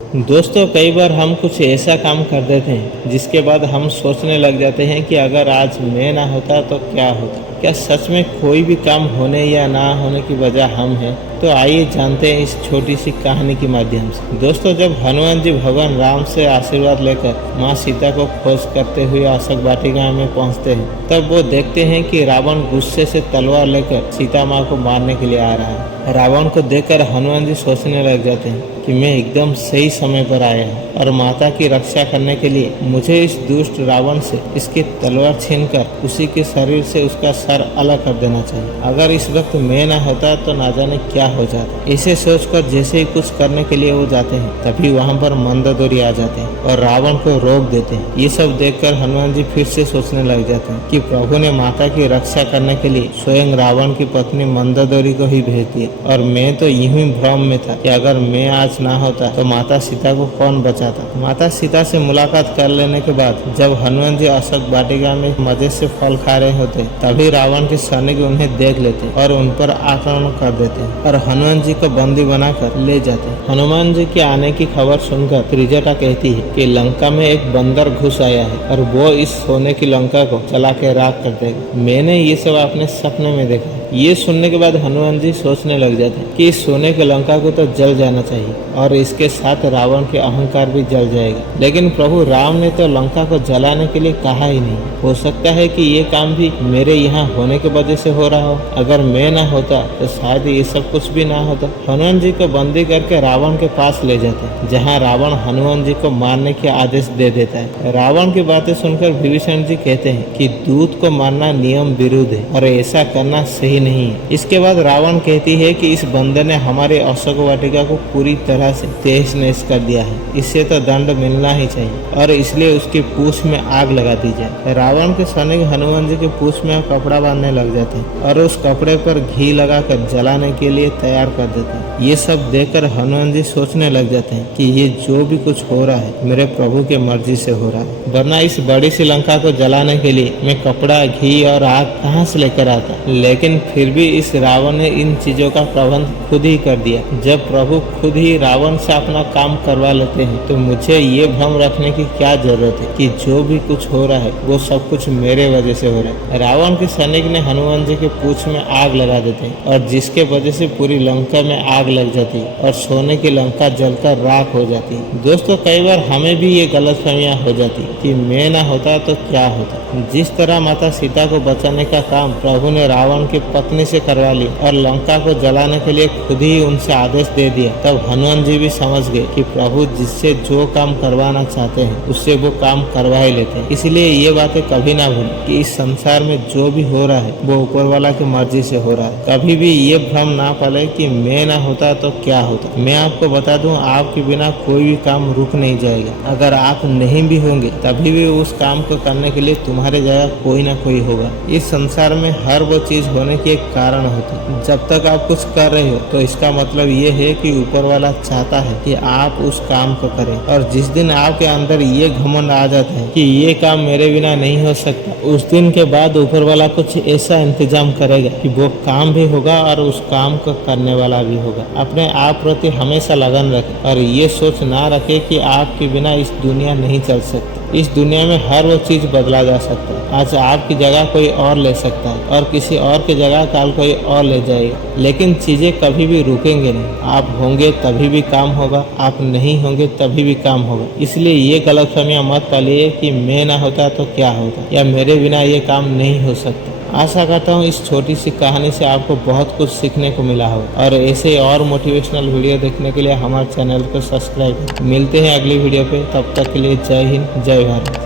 दोस्तों, कई बार हम कुछ ऐसा काम कर देते हैं जिसके बाद हम सोचने लग जाते हैं कि अगर आज मैं ना होता तो क्या होता। क्या सच में कोई भी काम होने या ना होने की वजह हम हैं? तो आइए जानते हैं इस छोटी सी कहानी के माध्यम से। दोस्तों, जब हनुमान जी भगवान राम से आशीर्वाद लेकर माँ सीता को खोज करते हुए अशोक वाटिका में पहुँचते हैं, तब वो देखते हैं कि रावण गुस्से से तलवार लेकर सीता माँ को मारने के लिए आ रहा है। रावण को देखकर हनुमान जी सोचने लग जाते हैं कि मैं एकदम सही समय पर आया हूँ और माता की रक्षा करने के लिए मुझे इस दुष्ट रावण से इसकी तलवार छीनकर उसी के शरीर से उसका सर अलग कर देना चाहिए। अगर इस वक्त मैं ना होता तो ना जाने क्या हो जाता। इसे सोचकर जैसे ही कुछ करने के लिए वो जाते हैं, तभी वहाँ पर मंदोदरी आ जाते हैं और रावण को रोक देते हैं। ये सब देखकर हनुमान जी फिर से सोचने लग जाते हैं कि प्रभु ने माता की रक्षा करने के लिए स्वयं रावण की पत्नी मंदोदरी को ही भेज दिया और मैं तो यूं ही भ्रम में था कि अगर मैं आज ना होता तो माता सीता को कौन बचाता। माता सीता से मुलाकात कर लेने के बाद जब हनुमान जी अशोक वाटिका में मजे से फल खा रहे होते, तभी रावण के सैनिक उन्हें देख लेते और उन पर आक्रमण कर देते और हनुमान जी को बंदी बनाकर ले जाते। हनुमान जी के आने की खबर सुनकर त्रिजटा कहती है कि लंका में एक बंदर घुस आया है और वो इस सोने की लंका को जला के राख कर देगा। मैंने ये सब अपने सपने में देखा। ये सुनने के बाद हनुमान जी सोचने लग जाते हैं कि इस सोने की लंका को तो जल जाना चाहिए और इसके साथ रावण के अहंकार भी जल जाएगा। लेकिन प्रभु राम ने तो लंका को जलाने के लिए कहा ही नहीं। हो सकता है कि ये काम भी मेरे यहाँ होने की वजह से हो रहा हो। अगर मैं ना होता तो शायद ये सब कुछ भी ना होता। हनुमान जी को बंदी करके रावण के पास ले जाते हैं, जहाँ रावण हनुमान जी को मारने के आदेश दे देता है। रावण की बातें सुनकर विभीषण जी कहते हैं कि दूत को मारना नियम विरुद्ध है और ऐसा करना सही नहीं है। इसके बाद रावण कहती है कि इस बंदर ने हमारे अशोक वाटिका को पूरी तरह से तहस नहस कर दिया है, इससे तो दंड मिलना ही चाहिए और इसलिए उसकी पूंछ में आग लगा दी जाए। रावण के सैनिक हनुमान जी के पूंछ में कपड़ा बांधने लग जाते हैं और उस कपड़े पर घी लगाकर जलाने के लिए तैयार कर देते हैं। ये सब देखकर हनुमान जी सोचने लग जाते हैं कि ये जो भी कुछ हो रहा है मेरे प्रभु के मर्जी से हो रहा है, वरना इस बड़ी सी लंका को जलाने के लिए मैं कपड़ा, घी और आग कहाँ से लेकर आता। लेकिन फिर भी इस रावण ने इन चीजों का प्रबंध खुद ही कर दिया। जब प्रभु खुद ही रावण से अपना काम करवा लेते हैं तो मुझे ये भ्रम रखने की क्या जरूरत है कि जो भी कुछ हो रहा है वो सब कुछ मेरे वजह से हो रहा है। रावण के सैनिक ने हनुमान जी के पूंछ में आग लगा देते हैं और जिसके वजह से पूरी लंका में आग लग जाती है और सोने की लंका जलकर राख हो जाती है। दोस्तों, कई बार हमें भी ये गलतफहमियां हो जाती कि मैं ना होता तो क्या होता। जिस तरह माता सीता को बचाने का काम प्रभु ने रावण की पत्नी से करवा ली और लंका को जलाने के लिए खुद ही उनसे आदेश दे दिया, तब हनुमान जी भी समझ गए कि प्रभु जिससे जो काम करवाना चाहते हैं उससे वो काम करवा ही लेते हैं। इसलिए ये बातें कभी ना भूलें कि इस संसार में जो भी हो रहा है वो ऊपर वाला की मर्जी से हो रहा है। कभी भी ये भ्रम ना पाले कि मैं ना होता तो क्या होता। मैं आपको बता दूं, आपके बिना कोई भी काम रुक नहीं जाएगा। अगर आप नहीं भी होंगे तभी भी उस काम को करने के लिए तुम्हारे जगह कोई ना कोई होगा। इस संसार में हर वो चीज होने के एक कारण होता है। जब तक आप कुछ कर रहे हो तो इसका मतलब ये है कि ऊपर वाला चाहता है कि आप उस काम को करें। और जिस दिन आपके अंदर ये घमंड आ जाता है कि ये काम मेरे बिना नहीं हो सकता, उस दिन के बाद ऊपर वाला कुछ ऐसा इंतजाम करेगा कि वो काम भी होगा और उस काम को करने वाला भी होगा। अपने आप प्रति हमेशा लगन रखें और ये सोच ना रखें कि आपके बिना इस दुनिया नहीं चल सकती। इस दुनिया में हर वो चीज बदला जा सकता है। आज आपकी जगह कोई और ले सकता है और किसी और की जगह कल कोई और ले जाएगा, लेकिन चीजें कभी भी रुकेंगे नहीं। आप होंगे तभी भी काम होगा, आप नहीं होंगे तभी भी काम होगा। इसलिए ये गलतफहमियां मत पालिए कि मैं ना होता तो क्या होता या मेरे बिना ये काम नहीं हो सकता। आशा करता हूँ इस छोटी सी कहानी से आपको बहुत कुछ सीखने को मिला हो और ऐसे और मोटिवेशनल वीडियो देखने के लिए हमारे चैनल को सब्सक्राइब। मिलते हैं अगली वीडियो पे, तब तक के लिए जय हिंद, जय भारत।